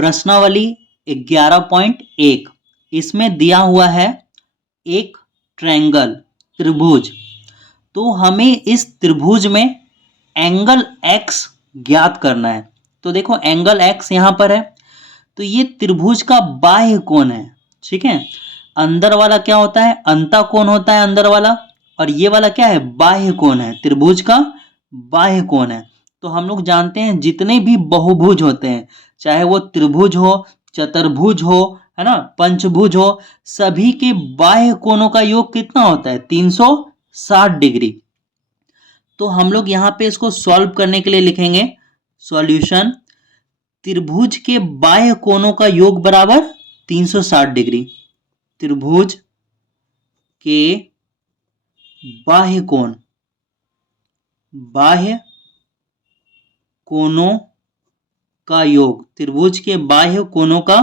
प्रश्नावली 11.1 इसमें दिया हुआ है एक ट्रायंगल त्रिभुज। तो हमें इस त्रिभुज में एंगल x ज्ञात करना है। तो देखो एंगल x यहां पर है, तो ये त्रिभुज का बाह्य कोण है। ठीक है, अंदर वाला क्या होता है, अंतः कोण होता है अंदर वाला, और ये वाला क्या है, बाह्य कोण है, त्रिभुज का बाह्य कोण है। तो हम लोग जानते हैं जितने भी बहुभुज होते हैं, चाहे वो त्रिभुज हो, चतुर्भुज हो, है ना, पंचभुज हो, सभी के बाह्य कोणों का योग कितना होता है, 360 डिग्री। तो हम लोग यहां पे इसको सॉल्व करने के लिए लिखेंगे सॉल्यूशन, त्रिभुज के बाह्य कोणों का योग बराबर 360 डिग्री। त्रिभुज के बाह्य कोण, बाह्य कोणों का योग, त्रिभुज के बाह्य कोणों का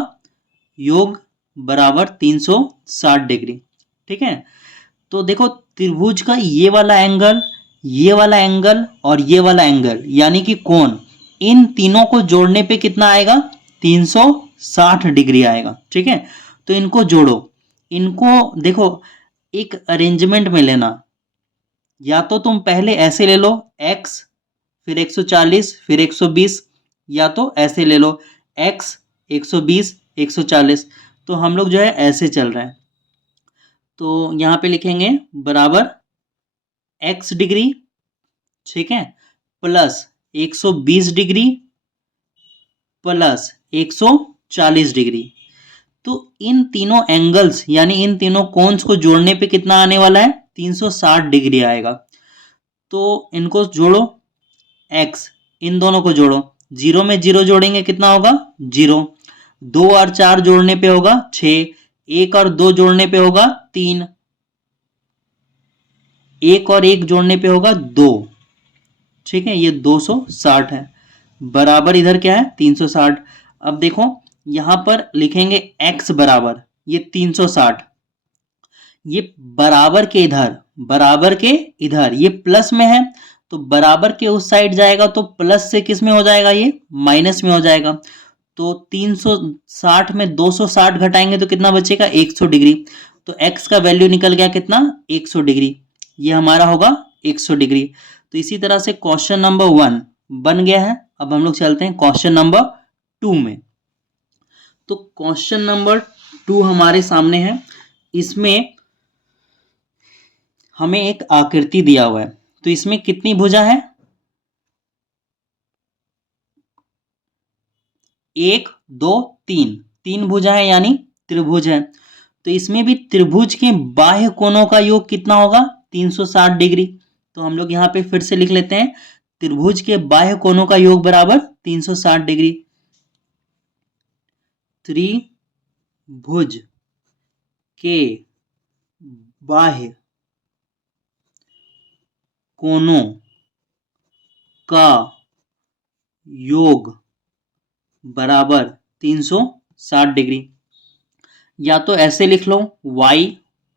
योग बराबर 360 डिग्री। ठीक है, तो देखो त्रिभुज का ये वाला एंगल, ये वाला एंगल और ये वाला एंगल यानी कि कोण, इन तीनों को जोड़ने पे कितना आएगा, 360 डिग्री आएगा। ठीक है, तो इनको जोड़ो, इनको देखो एक अरेंजमेंट में लेना, या तो तुम पहले ऐसे ले लो x फिर 140 फिर 120, या तो ऐसे ले लो x 120 140। तो हम लोग जो है ऐसे चल रहे हैं, तो यहां पे लिखेंगे बराबर x डिग्री, ठीक है, प्लस 120 डिग्री प्लस 140 डिग्री। तो इन तीनों एंगल्स यानी इन तीनों कोन्स को जोड़ने पे कितना आने वाला है, 360 डिग्री आएगा। तो इनको जोड़ो, x इन दोनों को जोड़ो, 0 में 0 जोड़ेंगे कितना होगा 0, 2 और 4 जोड़ने पे होगा 6, 1 और 2 जोड़ने पे होगा 3, 1 और 1 जोड़ने पे होगा 2। ठीक है, ये 260 है, बराबर इधर क्या है 360। अब देखो यहां पर लिखेंगे x बराबर ये 360, ये बराबर के इधर, बराबर के इधर ये प्लस में है, तो बराबर के उस साइड जाएगा तो प्लस से किस में हो जाएगा, ये माइनस में हो जाएगा। तो 360 में 260 घटाएंगे तो कितना बचेगा, 100 डिग्री। तो x का वैल्यू निकल गया कितना, 100 डिग्री, ये हमारा होगा 100 डिग्री। तो इसी तरह से क्वेश्चन नंबर 1 बन गया है। अब हम लोग चलते हैं क्वेश्चन नंबर 2 में। तो क्वेश्चन नंबर 2 हमारे सामने है, इसमें हमें एक आकृति दिया हुआ है। तो इसमें कितनी भुजा है, 1 2 3, 3 भुजा है यानी त्रिभुज है। तो इसमें भी त्रिभुज के बाह्य कोणों का योग कितना होगा, 360 डिग्री। तो हम लोग यहाँ पे फिर से लिख लेते हैं, त्रिभुज के बाह्य कोणों का योग बराबर 360 डिग्री। त्रिभुज के बाह्य कोणों का योग बराबर 360 डिग्री। या तो ऐसे लिख लो y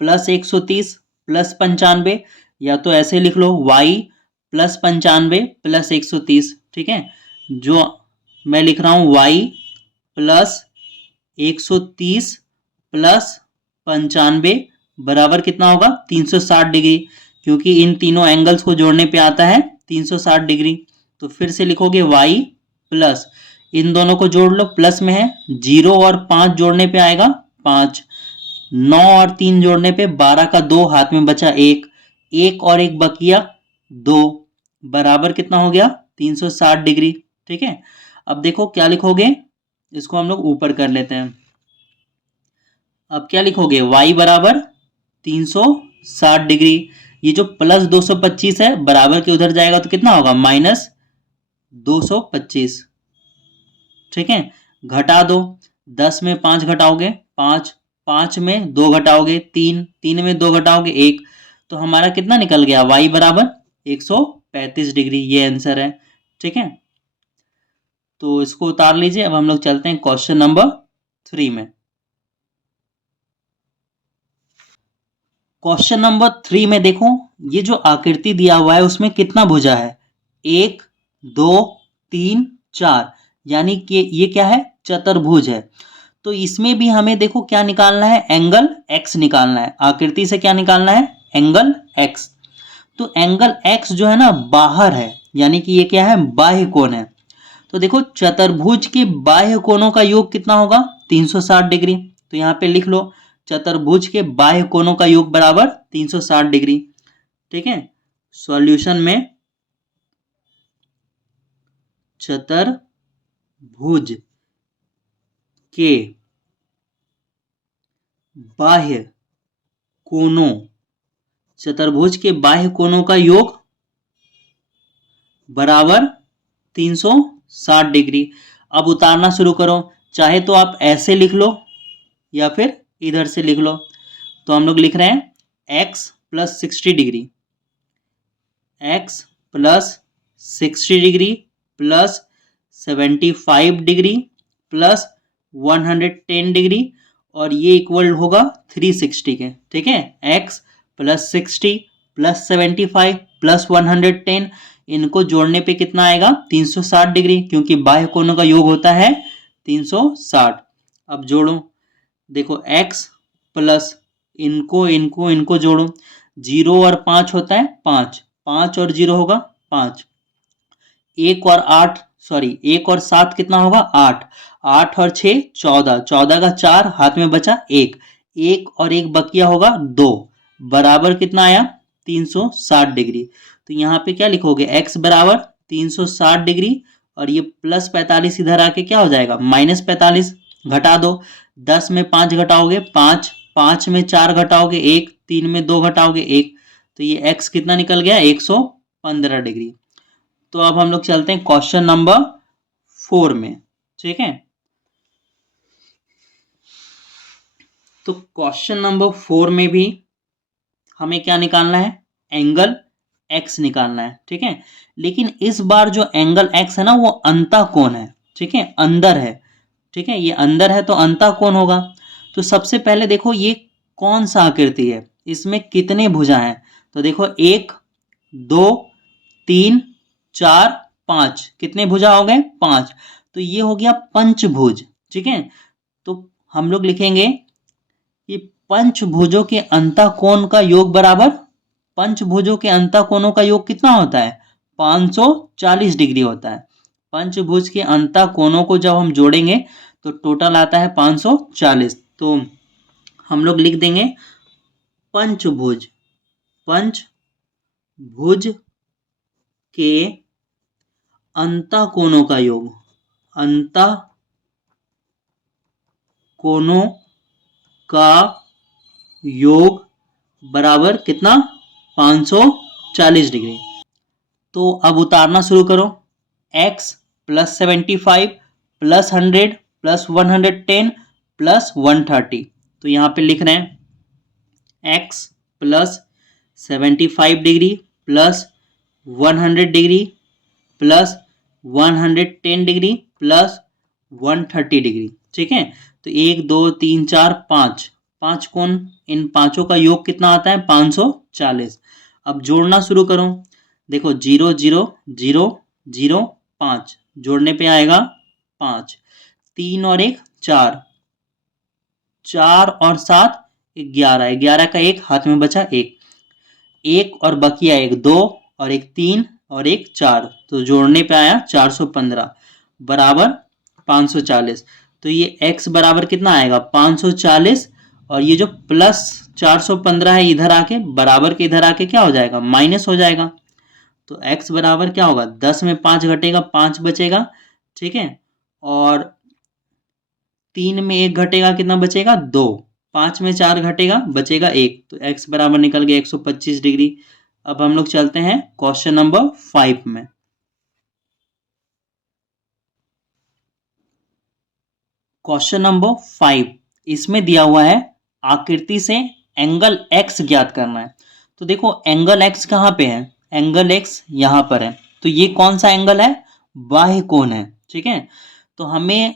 प्लस 130 प्लस 95, या तो ऐसे लिख लो y प्लस 95 प्लस 130। ठीक है, जो मैं लिख रहा हूं y प्लस 130 प्लस 95 बराबर कितना होगा, 360 डिग्री, क्योंकि इन तीनों एंगल्स को जोड़ने पे आता है 360 डिग्री। तो फिर से लिखोगे y प्लस, इन दोनों को जोड़ लो, प्लस में है 0 और 5 जोड़ने पे आएगा 5, 9 और 3 जोड़ने पे 12 का 2, हाथ में बचा 1, 1 और 1 बकिया 2, बराबर कितना हो गया 360 डिग्री। ठीक है, अब देखो क्या लिखोगे, इसको हम लोग ऊपर कर लेते हैं। अब क्या लिखोगे, y बराबर 360 डिग्री, ये जो प्लस 225 है बराबर के उधर जाएगा तो कितना होगा, माइनस 225। ठीक है, घटा दो, 10 में 5 घटाओगे 5, 5 में 2 घटाओगे 3, 3 में 2 घटाओगे 1, तो हमारा कितना निकल गया, y बराबर 135 डिग्री, ये आंसर है। ठीक है, तो इसको उतार लीजिए। अब हम लोग चलते हैं क्वेश्चन नंबर 3 में। क्वेश्चन नंबर 3 में देखो, ये जो आकृति दिया हुआ है उसमें कितना भुजा है, 1 2 3 4, यानी कि ये क्या है, चतुर्भुज है, तो इसमें भी हमें देखो क्या निकालना है, एंगल एक्स निकालना है। आकृति से क्या निकालना है, एंगल एक्स। तो एंगल एक्स जो है ना बाहर है, यानी कि ये क्या है, बाह्य कोण है। तो देखो चतुर्भुज के बाह्य कोणों का योग कितना होगा, 360 डिग्री। तो यहाँ पे लिख लो चतुर्भुज के बाह्य कोणों का योग बराबर 360 डिग्री। ठीक है, सॉल्यूशन में चतुर्भुज के बाह्य कोणों, चतुर्भुज के बाह्य कोणों का योग बराबर 360 डिग्री। अब उतारना शुरू करो, चाहे तो आप ऐसे लिख लो या फिर इधर से लिख लो। तो हम लोग लिख रहे हैं x plus 60 degree, x plus 60 degree plus 75 degree plus 110 degree, और ये इक्वल होगा 360 के। ठीक है, x प्लस 60 प्लस 75 प्लस 110, इनको जोड़ने पे कितना आएगा, 360 डिग्री, क्योंकि बाह्य कोणों का योग होता है 360। अब जोड़ो, देखो x प्लस इनको इनको इनको जोड़ो, 0 और 5 होता है 5, 5 और 0 होगा 5, 1 और 8 सॉरी 1 और 7 कितना होगा 8, 8 और 6 14, 14 का 4 हाथ में बचा 1, 1 और 1 बकिया होगा 2, बराबर कितना आया 360 डिग्री। तो यहाँ पे क्या लिखोगे, x बराबर 360 डिग्री, और ये प्लस 45 इधर आके क्या हो जाएगा, माइनस 45, घटा दो, 10 में 5 घटाओगे 5, 5 में 4 घटाओगे 1, 3 में 2 घटाओगे 1, तो ये x कितना निकल गया, 115 डिग्री। तो अब हम लोग चलते हैं क्वेश्चन नंबर 4 में। ठीक है, तो क्वेश्चन नंबर 4 में भी हमें क्या निकालना है, एंगल x निकालना है। ठीक है, लेकिन इस बार जो एंगल x है ना वो अंतः कोण है। ठीक है, अंदर है। ठीक है, ये अंदर है तो अंतः कोण होगा। तो सबसे पहले देखो ये कौन सा आकृति है, इसमें कितने भुजा हैं, तो देखो 1 2 3 4 5, कितने भुजा हो गए 5, तो ये हो गया पंचभुज। ठीक है, तो हम लोग लिखेंगे कि पंचभुजों के अंतः कोण का योग बराबर, पंचभुजों के अंतः कोणों का योग कितना होता है, 540 डिग्री होता है। पंचभुज के अंतः कोणों को जब हम जोड़ेंगे तो टोटल आता है 540। तो हम लोग लिख देंगे पंचभुज, पंचभुज के अंतः कोणों का योग, अंतः कोणों का योग बराबर कितना, 540 डिग्री। तो अब उतारना शुरू करो, x plus 75 plus 100 plus 110 plus 130, तो यहाँ पे लिख रहे हैं x plus 75 degree plus 100 degree plus 110 degree plus 130 degree. ठीक है, तो 1 2 3 4 5, 5 कोण, इन पांचों का योग कितना आता है 540। अब जोड़ना शुरू करो, देखो 0 0 0 0 5, जोड़ने पे आएगा 5, 3 और 1 4, 4 और 7 11, 11 का 1 हाथ में बचा 1, 1 और बकिया 1 2 और 1 3 और 1 4, तो जोड़ने पे आया 415 बराबर 540। तो ये x बराबर कितना आएगा 540, और ये जो प्लस 415 है इधर आके बराबर के इधर आके क्या हो जाएगा, माइनस हो जाएगा। तो x बराबर क्या होगा, 10 में 5 घटेगा 5 बचेगा। ठीक है, और 3 में 1 घटेगा कितना बचेगा 2, 5 में 4 घटेगा बचेगा 1, तो x बराबर निकल गया 125 डिग्री। अब हम लोग चलते हैं क्वेश्चन नंबर 5 में। क्वेश्चन नंबर 5, इसमें दिया हुआ है आकृति से एंगल x ज्ञात करना है। तो देखो एंगल x कहाँ पे है, एंगल x यहाँ पर है, तो ये कौन सा एंगल है, बाह्य कोण है। ठीक है, तो हमें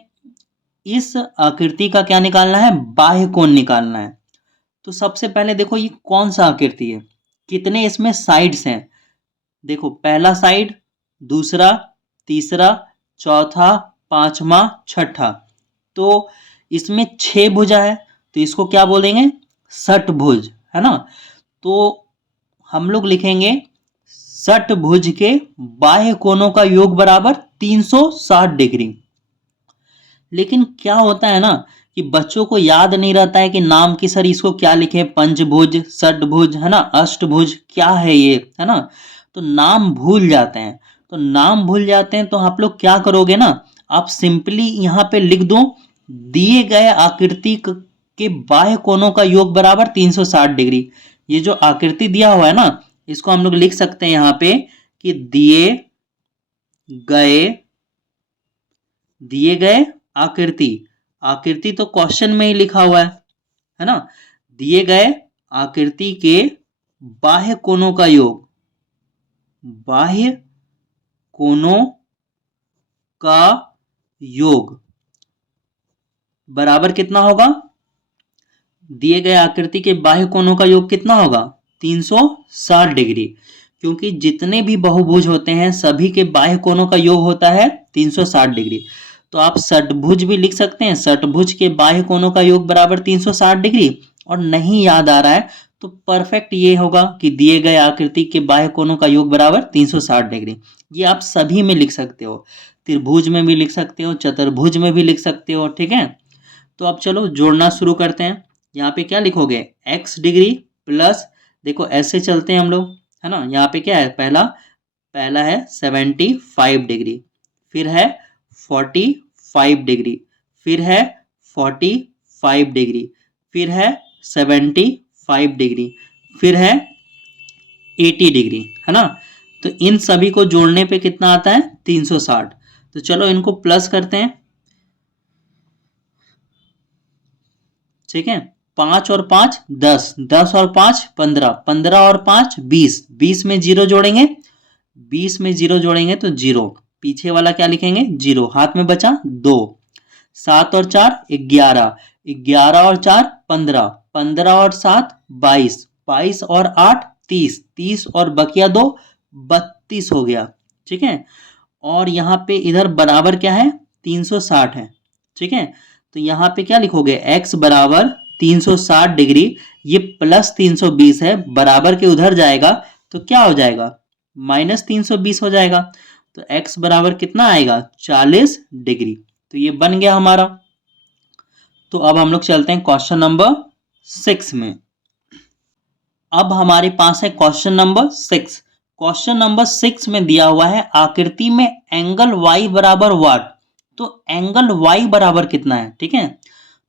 इस आकृति का क्या निकालना है, बाह्य कोण निकालना है। तो सबसे पहले देखो ये कौन सा आकृति है, कितने इसमें साइड्स हैं, देखो पहला साइड, दूसरा, तीसरा, चौथा, पांचवा, छठा, तो इसमें 6 भुजा है, तो इसको क्या बोलेंगे? षटभुज, है ना। तो हम लोग लिखेंगे षटभुज के बाह्य कोणों का योग बराबर 360 डिग्री। लेकिन क्या होता है ना कि बच्चों को याद नहीं रहता है कि नाम की सर इसको क्या लिखे, पंचभुज, षटभुज, है ना, अष्टभुज, क्या है ये, है ना। तो नाम भूल जाते हैं। तो नाम भूल जाते हैं तो आप लोग क्या करोगे ना, आप सिंपली यहाँ पे लिख दो दिए गए आकृति के बाह्य कोणों का योग बराबर 360 डिग्री। ये जो आकृति दिया हुआ है ना, इसको हम लोग लिख सकते हैं यहाँ पे कि दिए गए आकृति, आकृति तो क्वेश्चन में ही लिखा हुआ है ना। दिए गए आकृति के बाह्य कोणों का योग, बाह्य कोणों का योग बराबर कितना होगा? दिए गए आकृति के बाह्य कोणों का योग कितना होगा? 360 डिग्री। क्योंकि जितने भी बहुभुज होते हैं सभी के बाह्य कोणों का योग होता है 360 डिग्री। तो आप षटभुज भी लिख सकते हैं, षटभुज के बाह्य कोणों का योग बराबर 360 डिग्री। और नहीं याद आ रहा है तो परफेक्ट ये होगा कि दिए गए आकृति के बाह्य कोणों का योग बराबर 360 डिग्री। ये आप सभी में लिख सकते हो, त्रिभुज में भी लिख सकते हो, चतुर्भुज में भी लिख सकते हो, ठीक है। तो अब चलो जोड़ना शुरू करते हैं। यहाँ पे क्या लिखोगे? x डिग्री प्लस, देखो ऐसे चलते हैं हम लोग, है ना। यहाँ पे क्या है? पहला है 75 डिग्री, फिर है 45 डिग्री, फिर है 45 डिग्री, फिर है 75 डिग्री, फिर है 80 डिग्री, है ना। तो इन सभी को जोड़ने पे कितना आता है? 360। तो चलो इनको प्लस करते हैं, ठीक है। 5 और 5 10, 10 और 5 15, 15 और 5 20, 20 में 0 जोड़ेंगे, 20 में 0 जोड़ेंगे तो 0, पीछे वाला क्या लिखेंगे? 0, हाथ में बचा 2, 7 और 4 11, 11 और 4 15, 15 और 7 22, 22 और 8 30, 30 और बकिया 2 32 हो गया, ठीक है। और यहाँ पे इधर बराबर क्या है? 360 है, ठीक है। तो यहाँ पे क्या लिखोगे? x बराबर 360 डिग्री, ये प्लस 320 है, बराबर के उधर जाएगा तो क्या हो जाएगा? माइनस 320 हो जाएगा। तो x बराबर कितना आएगा? 40 डिग्री। तो ये बन गया हमारा। तो अब हम लोग चलते हैं क्वेश्चन नंबर 6 में। अब हमारे पास है क्वेश्चन नंबर 6। क्वेश्चन नंबर 6 में दिया हुआ है आकृति में एंगल y बराबर वाट। तो एंगल y बराबर कितना है, ठीक है।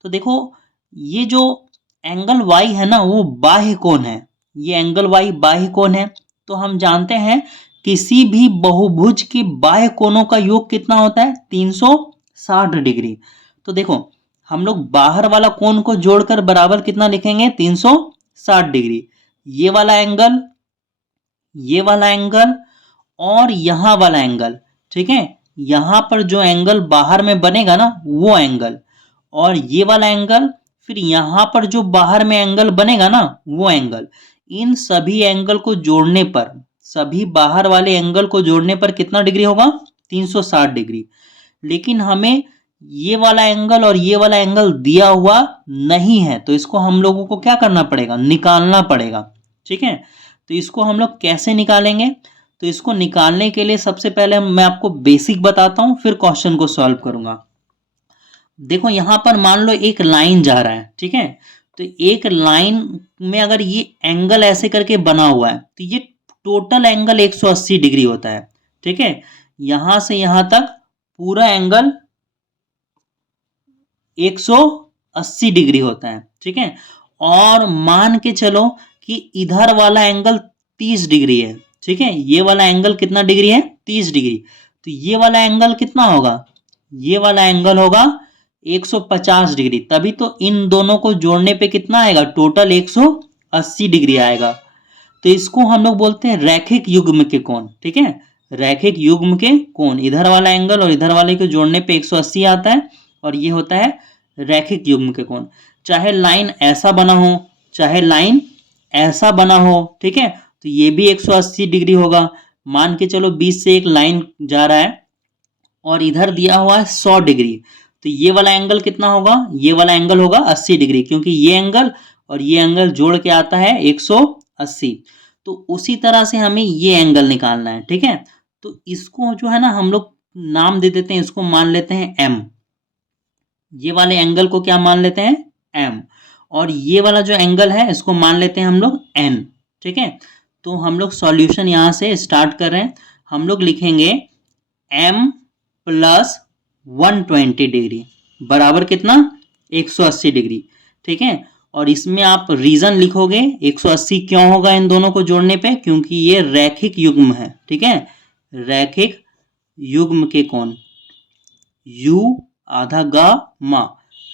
तो देखो ये जो एंगल y है ना वो बाह्य कोण है, ये एंगल y बाह्य कोण है। तो हम जानते हैं किसी भी बहुभुज के बाह्य कोणों का योग कितना होता है? 360 डिग्री। तो देखो हम लोग बाहर वाला कोण को जोड़कर बराबर कितना लिखेंगे? 360 डिग्री। ये वाला एंगल, ये वाला एंगल और यहां वाला एंगल, ठीक है। यहां पर जो एंगल बाहर में बनेगा ना वो एंगल, और ये वाला एंगल, फिर यहां पर जो बाहर में एंगल बनेगा ना वो एंगल, इन सभी एंगल को जोड़ने पर, सभी बाहर वाले एंगल को जोड़ने पर कितना डिग्री होगा? 360 डिग्री। लेकिन हमें ये वाला एंगल और ये वाला एंगल दिया हुआ नहीं है, तो इसको हम लोगों को क्या करना पड़ेगा? निकालना पड़ेगा, ठीक है। तो इसको हम लोग कैसे निकालेंगे? तो इसको निकालने के लिए सबसे पहले मैं आपको बेसिक बताता हूं, फिर क्वेश्चन को सॉल्व करूंगा। देखो यहां पर मान लो एक लाइन जा रहा है, ठीक है। तो एक लाइन में अगर ये एंगल ऐसे करके बना हुआ है तो ये टोटल एंगल 180 डिग्री होता है, ठीक है। यहां से यहां तक पूरा एंगल 180 डिग्री होता है, ठीक है। और मान के चलो कि इधर वाला एंगल 30 डिग्री है, ठीक है। ये वाला एंगल कितना डिग्री है? 30 डिग्री। तो ये वाला एंगल कितना होगा? ये वाला एंगल होगा 150 डिग्री। तभी तो इन दोनों को जोड़ने पे कितना आएगा? टोटल 180 डिग्री आएगा। तो इसको हम लोग बोलते हैं रैखिक युग्म के कोण, ठीक है। रैखिक युग्म के कोण, इधर वाला एंगल और इधर वाले को जोड़ने पे 180 आता है, और ये होता है रैखिक युग्म के कोण। चाहे लाइन ऐसा बना हो, चाहे लाइन ऐसा बना हो, ठीक है। तो ये भी 180 डिग्री होगा। मान के चलो 20 से एक लाइन जा रहा है और इधर दिया हुआ है 100 डिग्री, तो ये वाला एंगल कितना होगा, ये वाला एंगल होगा 80 डिग्री, क्योंकि ये एंगल और ये एंगल जोड़ के आता है 180। तो उसी तरह से हमें ये एंगल निकालना है, ठीक है। तो इसको जो है ना हम लोग नाम दे देते हैं, इसको मान लेते हैं एम। ये वाले एंगल को क्या मान लेते हैं, एम। और ये वाला जो एंगल है इसको मान लेते हैं हम लोग एन, ठीक है। तो हम लोग सॉल्यूशन यहां से स्टार्ट कर रहे हैं। हम लोग लिखेंगे एम प्लस 120 डिग्री बराबर कितना, 180 डिग्री, ठीक है। और इसमें आप रीजन लिखोगे 180 क्यों होगा इन दोनों को जोड़ने पे, क्योंकि ये रैखिक युग्म है, ठीक है। रैखिक युग्म के कोण, यू आधा गा मा,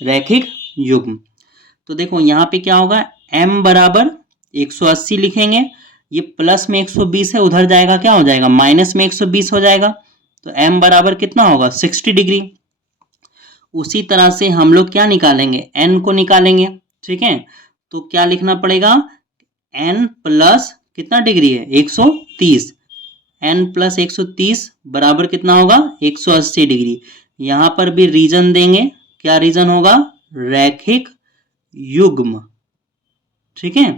रैखिक युग्म। तो देखो यहाँ पे क्या होगा, m बराबर 180 लिखेंगे, ये प्लस में 120 है, उधर जाएगा क्या हो जाएगा, माइनस में 120 हो जाएगा। तो m बराबर कितना होगा, 60 डिग्री। उसी तरह से हम लोग क्या निकालेंगे, n को निकालेंगे, ठीक है। तो क्या लिखना पड़ेगा, n प्लस कितना डिग्री है, 130, n प्लस 130 बराबर कितना होगा, 180 डिग्री। यहां पर भी रीजन देंगे, क्या रीजन होगा, रैखिक युग्म, ठीक है।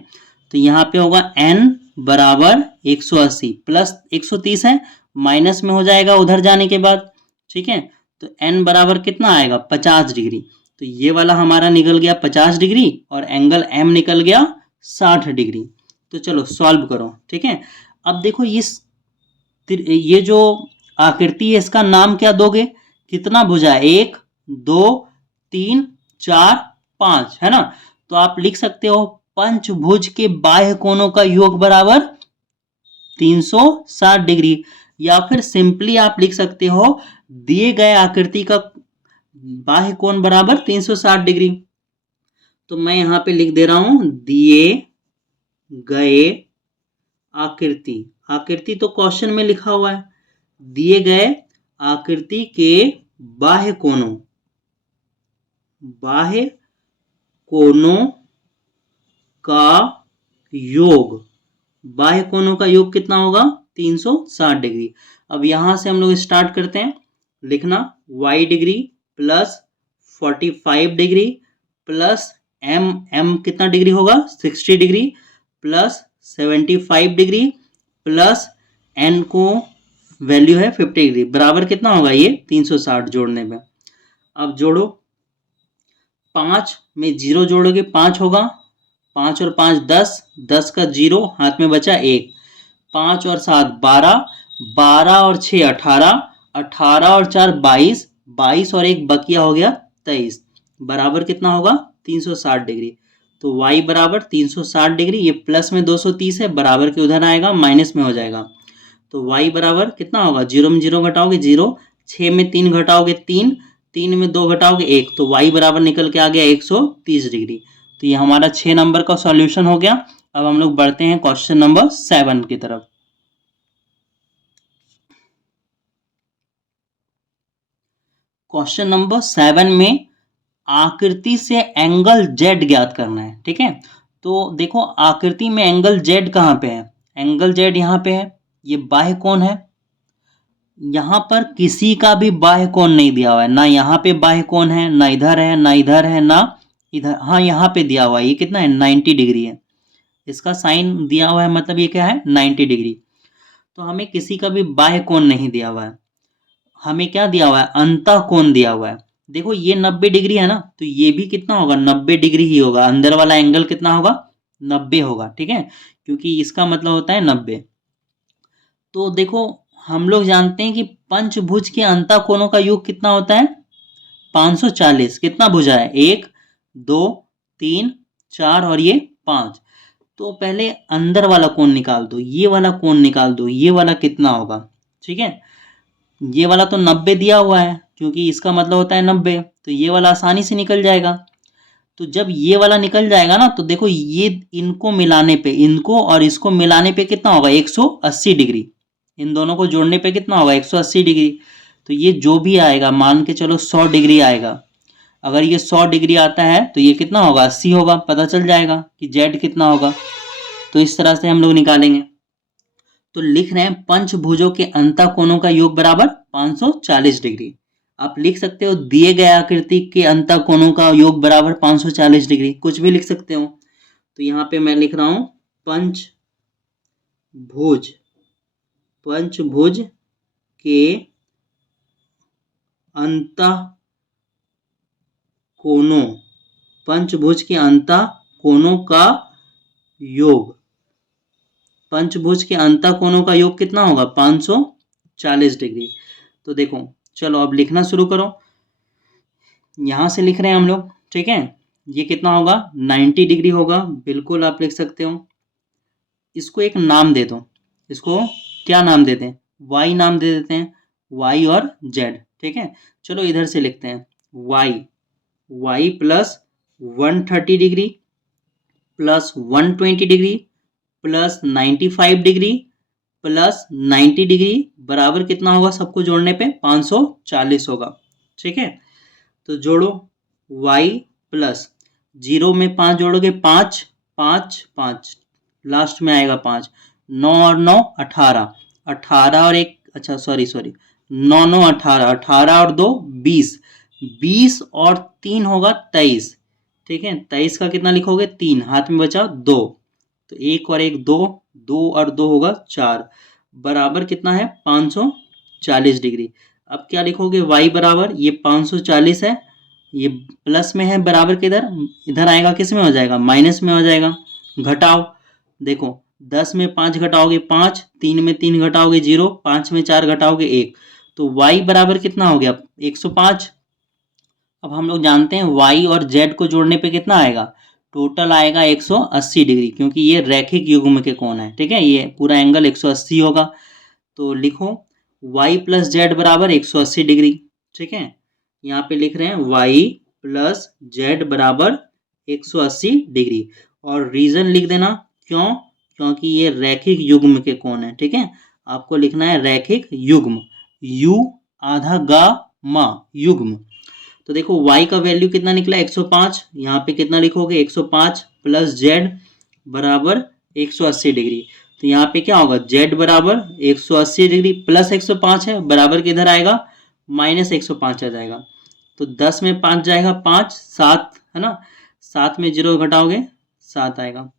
तो यहाँ पे होगा n बराबर 180 प्लस 130 है, माइनस में हो जाएगा उधर जाने के बाद, ठीक है। तो n बराबर कितना आएगा, 50 डिग्री। तो ये वाला हमारा निकल गया 50 डिग्री और एंगल m निकल गया 60 डिग्री। तो चलो सॉल्व करो, ठीक है। अब देखो ये जो आकृति है इसका नाम क्या दोगे, कितना भुजा है, 1 2 3 4 5, है ना। तो आप लिख सकते हो पंचभुज के बाह्य कोणों का योग बराबर 360 डिग्री, या फिर सिंपली आप लिख सकते हो दिए गए आकृति का बाह्य कोण बराबर 360 डिग्री। तो मैं यहां पे लिख दे रहा हूं दिए गए आकृति, आकृति तो क्वेश्चन में लिखा हुआ है, दिए गए आकृति के बाह्य कोणों का योग, बाह्य कोणों का योग कितना होगा, 360 डिग्री। अब यहां से हम लोग स्टार्ट करते हैं लिखना, y degree plus 45 degree plus m कितना डिग्री होगा, 60 degree plus 75 degree plus n को वैल्यू है 50 डिग्री, बराबर कितना होगा ये 360 जोड़ने में। अब जोड़ो, 5 में 0 जोड़ोगे 5 होगा, 5 और 5 10, 10 का 0 हाथ में बचा 1, 5 और 7 12, 12 और 6 18, 18 और 4 22, 22 और 1 बकिया हो गया 23, बराबर कितना होगा 360 डिग्री। तो y बराबर 360 डिग्री, ये प्लस में 230 है, बराबर के उधर आएगा, माइनस में हो जाएगा। तो y बराबर कितना होगा, 0 में 0 घटाओगे 0, 6 में 3 घटाओगे 3, 3 में 2 घटाओगे 1, तो y बराबर निकल के आ गया 130 डिग्री। तो ये हमारा 6 नंबर का सॉल्यूशन हो गया। अब हम लोग बढ़ते हैं क्वेश्चन नंबर 7 की तरफ। क्वेश्चन नंबर 7 में आकृति से एंगल z ज्ञात करना है, ठीक है। तो देखो आकृति में एंगल z कहाँ पे है, एंगल z यहाँ पे है, ये बाह्य कोण है। यहाँ पर किसी का भी बाह्य कोण नहीं दिया हुआ है, ना यहाँ पे बाह्य कोण है, ना इधर है, ना इधर है, ना इधर, हाँ यहाँ पे दिया हुआ है, ये कितना है 90 डिग्री है, इसका साइन दिया हुआ है, मतलब ये क्या है 90 डिग्री। तो हमें किसी का भी बाह्य कोण नहीं दिया हुआ है, हमें क्या दिया हुआ है, अंतः कोण दिया हुआ है। देखो ये 90 डिग्री है ना, तो ये भी कितना होगा 90 डिग्री ही होगा, अंदर वाला एंगल कितना होगा 90 होगा, ठीक है, क्योंकि इसका मतलब होता है 90। तो देखो हम लोग जानते हैं कि पंचभुज के अंतः कोणों का योग कितना होता है 540, कितना भुजा है 1 2 3 4 और ये 5। तो पहले अंदर वाला कोण निकाल दो, ये वाला कोण निकाल दो, ये वाला कितना होगा, ठीक है। ये वाला तो 90 दिया हुआ है, क्योंकि इसका मतलब होता है 90, तो ये वाला आसानी से निकल जाएगा। तो जब ये वाला निकल जाएगा ना, तो देखो ये इनको मिलाने पे, इनको और इसको मिलाने पे कितना होगा 180 डिग्री, इन दोनों को जोड़ने पे कितना होगा 180 डिग्री। तो ये जो भी आएगा मान के चलो 100 डिग्री आएगा, अगर ये 100 डिग्री आता है तो ये कितना होगा 80 होगा, पता चल जाएगा कि z कितना होगा। तो इस तरह से हम लोग निकालेंगे। तो लिख रहे हैं पंचभुजों के अंतः कोणों का योग बराबर 540 डिग्री। आप लिख सकते हो दिए गए आकृति के अंतःकोणों का योग बराबर 540 डिग्री, कुछ भी लिख सकते हो। तो यहाँ पे मैं लिख रहा हूं पंचभुज के अंतःकोणों, पंचभुज के अंतःकोणों का योग, पंचभुज के अंतःकोणों का योग कितना होगा 540 डिग्री। तो देखो चलो अब लिखना शुरू करो, यहां से लिख रहे हैं हम लोग, ठीक है। ये कितना होगा 90 डिग्री होगा, बिल्कुल आप लिख सकते हो। इसको एक नाम दे दो, इसको क्या नाम देते हैं, y नाम दे देते हैं, y और z, ठीक है। चलो इधर से लिखते हैं y plus 130 degree plus 120 degree plus 95 degree plus 90 degree बराबर कितना होगा, सबको जोड़ने पे 540 होगा, ठीक है। तो जोड़ो y प्लस 0 में 5 जोड़ोगे 5 5 5, लास्ट में आएगा 5, 9 और 9 18, 18 और 1 अच्छा सॉरी 9 9 18, 18 और 2 20, 20 और 3 होगा 23, ठीक है। 23 का कितना लिखोगे 3, हाथ में बचा 2, तो 1 और 1 2, 2 और 2 होगा 4, बराबर कितना है 540 डिग्री। अब क्या लिखोगे y बराबर, ये 540 है, ये प्लस में है, बराबर के इधर इधर आएगा किस में हो जाएगा, माइनस में हो जाएगा। घटाओ, देखो 10 में 5 घटाओगे 5, 3 में 3 घटाओगे 0, 5 में 4 घटाओगे 1, तो y बराबर कितना हो गया 105। अब हम लोग जानते हैं y और z को जोड़ने पे कितना आएगा, टोटल आएगा 180 डिग्री, क्योंकि ये रैखिक युग्म के कोण है, ठीक है। ये पूरा एंगल 180 होगा। तो लिखो y प्लस जेड बराबर 180 डिग्री, ठीक है। यहाँ पे लिख रहे हैं y प्लस जेड बराबर 180 डिग्री, और रीजन लिख देना, क्यों, क्योंकि ये रैखिक युग्म के कोण है, ठीक है। आपको लिखना है रैखिक युग्म, u आधा गा मा युग्म। तो देखो y का वैल्यू कितना निकला 105, यहाँ पे कितना लिखोगे 105 प्लस z बराबर 180 डिग्री। तो यहाँ पे क्या होगा z बराबर 180 डिग्री प्लस 105 है, बराबर किधर आएगा माइनस 105 आ जाएगा। तो 10 में 5 जाएगा 5, 7 है ना, 7 में 0 घटाओगे 7 आएगा।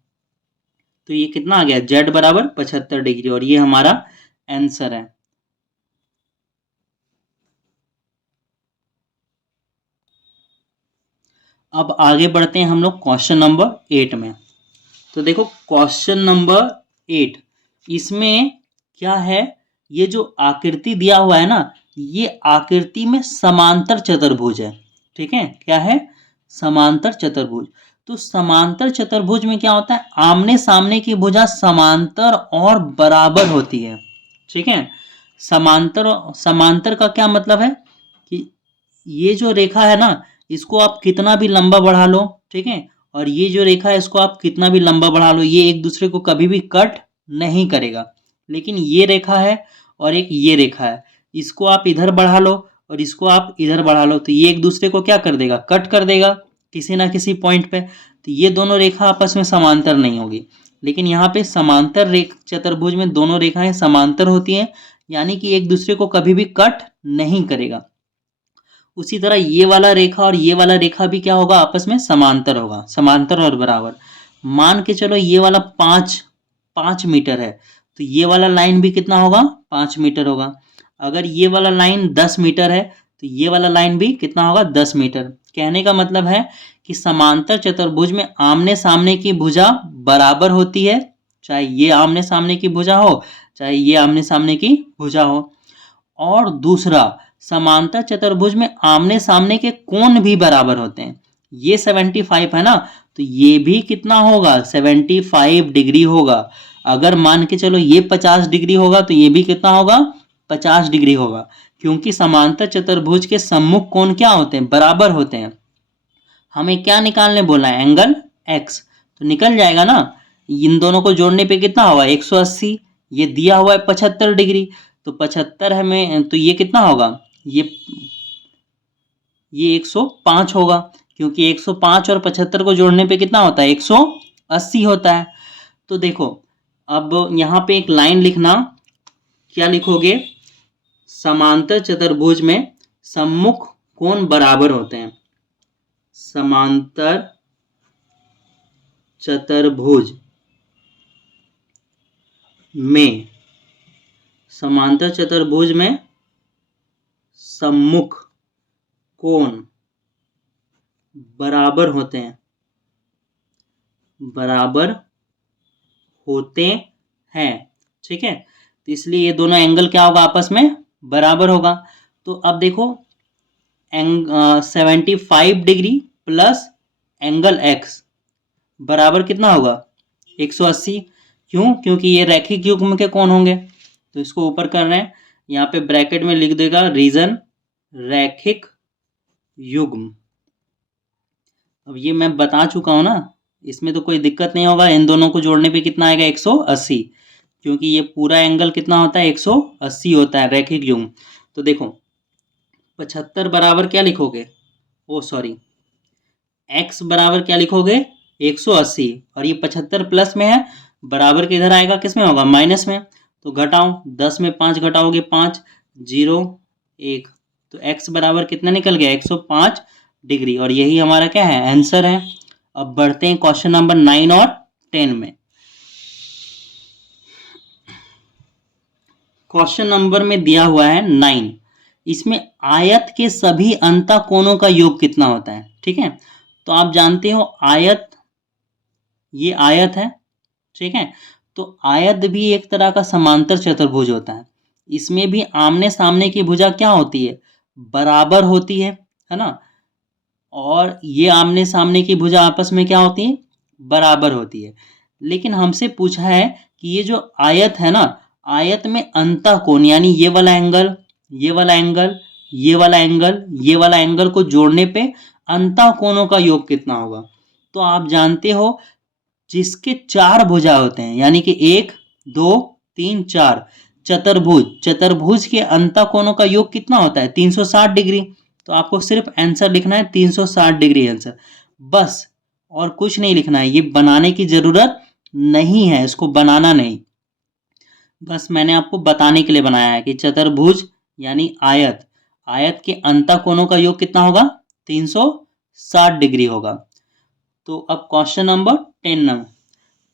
तो ये कितना आ गया z बराबर 75 डिग्री, और ये हमारा आंसर है। अब आगे बढ़ते हैं हम लोग क्वेश्चन नंबर 8 में। तो देखो क्वेश्चन नंबर 8, इसमें क्या है, ये जो आकृति दिया हुआ है ना, ये आकृति में समांतर चतुर्भुज है, ठीक है। क्या है, समांतर चतुर्भुज। तो समांतर चतुर्भुज में क्या होता है, आमने सामने की भुजा समांतर और बराबर होती है, ठीक है। समांतर का क्या मतलब है कि ये जो रेखा है ना, इसको आप कितना भी लंबा बढ़ा लो, ठीक है, और ये जो रेखा है इसको आप कितना भी लंबा बढ़ा लो, ये एक दूसरे को कभी भी कट नहीं करेगा। लेकिन ये रेखा है और एक ये रेखा है, इसको आप इधर बढ़ा लो और इसको आप इधर बढ़ा लो, तो ये एक दूसरे को क्या कर देगा, कट कर देगा किसी ना किसी पॉइंट पे। तो ये दोनों रेखा आपस में समांतर नहीं होगी। लेकिन यहाँ पे समांतर चतुर्भुज में दोनों रेखाएं समांतर होती हैं, यानी कि एक दूसरे को कभी भी कट नहीं करेगा। उसी तरह ये वाला रेखा और ये वाला रेखा भी क्या होगा, आपस में समांतर होगा, समांतर और बराबर। मान के चलो ये वाला 5 मीटर है, तो ये वाला लाइन भी कितना होगा 5 मीटर होगा। अगर ये वाला लाइन 10 मीटर है, तो ये वाला लाइन भी कितना होगा 10 मीटर। कहने का मतलब है कि समांतर चतुर्भुज में आमने सामने की भुजा बराबर होती है, चाहे ये आमने सामने की भुजा हो चाहे ये आमने सामने की भुजा हो। और दूसरा, समांतर चतुर्भुज में आमने सामने के कोण भी बराबर होते हैं। ये 75 है ना, तो ये भी कितना होगा 75 डिग्री होगा। अगर मान के चलो ये 50 डिग्री होगा, तो ये भी कितना होगा 50 डिग्री होगा, क्योंकि समांतर चतुर्भुज के सम्मुख कोण क्या होते हैं, बराबर होते हैं। हमें क्या निकालने बोला है, एंगल x, तो निकल जाएगा ना। इन दोनों को जोड़ने पे कितना होगा 180, ये दिया हुआ है 75 डिग्री, तो 75 हमें, तो ये कितना होगा, ये 105 होगा, क्योंकि 105 और 75 को जोड़ने पे कितना होता है 180 होता है। तो देखो अब यहाँ पे एक लाइन लिखना, क्या लिखोगे, समांतर चतुर्भुज में सम्मुख कोण बराबर होते हैं। समांतर चतुर्भुज में, समांतर चतुर्भुज में सम्मुख कोण बराबर होते हैं, बराबर होते हैं। ठीक है, तो इसलिए ये दोनों एंगल क्या होगा, आपस में बराबर होगा। तो अब देखो 75 डिग्री प्लस एंगल एक्स बराबर कितना होगा 180। क्यों? क्योंकि ये रैखिक युग्म के कोण होंगे। तो इसको ऊपर कर रहे हैं, यहाँ पे ब्रैकेट में लिख देगा रीजन रैखिक युग्म। अब ये मैं बता चुका हूं ना, इसमें तो कोई दिक्कत नहीं होगा। इन दोनों को जोड़ने पे कितना आएगा 180, क्योंकि ये पूरा एंगल कितना होता है 180 होता है रैखिक युग्म। तो देखो 75 बराबर क्या लिखोगे, ओ सॉरी x बराबर क्या लिखोगे 180, और ये 75 प्लस में है, बराबर किधर आएगा, किस में होगा, माइनस में। तो घटाओ, 10 में 5 घटाओगे 5, 0 1, तो x बराबर कितना निकल गया 105 डिग्री, और यही हमारा क्या है आंसर है। अब बढ़ते हैं क्वेश्चन नंबर 9 और 10 में। क्वेश्चन नंबर में दिया हुआ है 9, इसमें आयत के सभी अंतः कोणों का योग कितना होता है। ठीक है, तो आप जानते हो आयत, ये आयत है, ठीक है, तो आयत भी एक तरह का समांतर चतुर्भुज होता है। इसमें भी आमने सामने की भुजा क्या होती है, बराबर होती है ना, और ये आमने सामने की भुजा आपस में क्या होती है, बराबर होती है। लेकिन हमसे पूछा है कि ये जो आयत है ना, आयत में अंतः कोण यानी ये वाला एंगल, ये वाला एंगल, ये वाला एंगल, ये वाला एंगल को जोड़ने पे अंतः कोणों का योग कितना होगा। तो आप जानते हो जिसके 4 भुजा होते हैं, यानी कि 1 2 3 4 चतुर्भुज, चतुर्भुज के अंतः कोणों का योग कितना होता है 360 डिग्री। तो आपको सिर्फ आंसर लिखना है 360 डिग्री आंसर, बस, और कुछ नहीं लिखना है। ये बनाने की जरूरत नहीं है, इसको बनाना नहीं, बस मैंने आपको बताने के लिए बनाया है कि चतुर्भुज यानी आयत, आयत के अंतः कोणों का योग कितना होगा 360 डिग्री होगा। तो अब क्वेश्चन नंबर 10 में,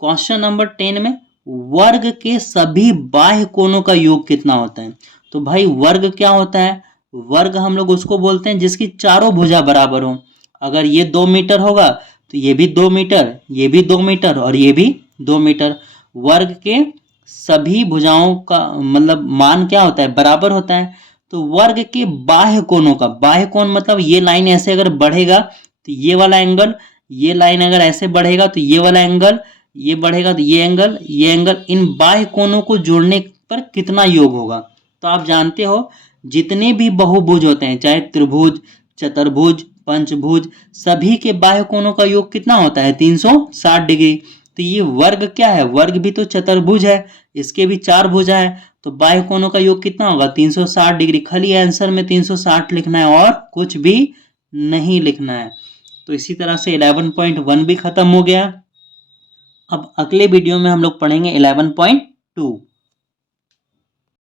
क्वेश्चन नंबर 10 में वर्ग के सभी बाह्य कोणों का योग कितना होता है। तो भाई वर्ग क्या होता है, वर्ग हम लोग उसको बोलते हैं जिसकी चारों भुजा बराबर हो। अगर ये 2 मीटर होगा तो ये भी 2 मीटर, ये भी 2 मीटर और ये भी 2 मीटर। वर्ग के सभी भुजाओं का मतलब मान क्या होता है, बराबर होता है। तो वर्ग के बाह्य कोणों का, बाह्य कोण मतलब ये लाइन ऐसे अगर बढ़ेगा तो ये वाला एंगल, ये लाइन अगर ऐसे बढ़ेगा तो ये वाला एंगल, ये बढ़ेगा तो ये एंगल, ये एंगल, इन बाह्य कोणों को जोड़ने पर कितना योग होगा। तो आप जानते हो जितने भी बहुभुज होते हैं, चाहे त्रिभुज, चतुर्भुज, पंचभुज, सभी के बाह्य कोणों का योग कितना होता है 360 डिग्री। तो ये वर्ग क्या है, वर्ग भी तो चतुर्भुज है, इसके भी 4 भुजा है, तो बाह्य कोणों का योग कितना होगा 360 डिग्री। खाली आंसर में 360 लिखना है और कुछ भी नहीं लिखना है। तो इसी तरह से 11.1 भी खत्म हो गया। अब अगले वीडियो में हम लोग पढ़ेंगे 11.2।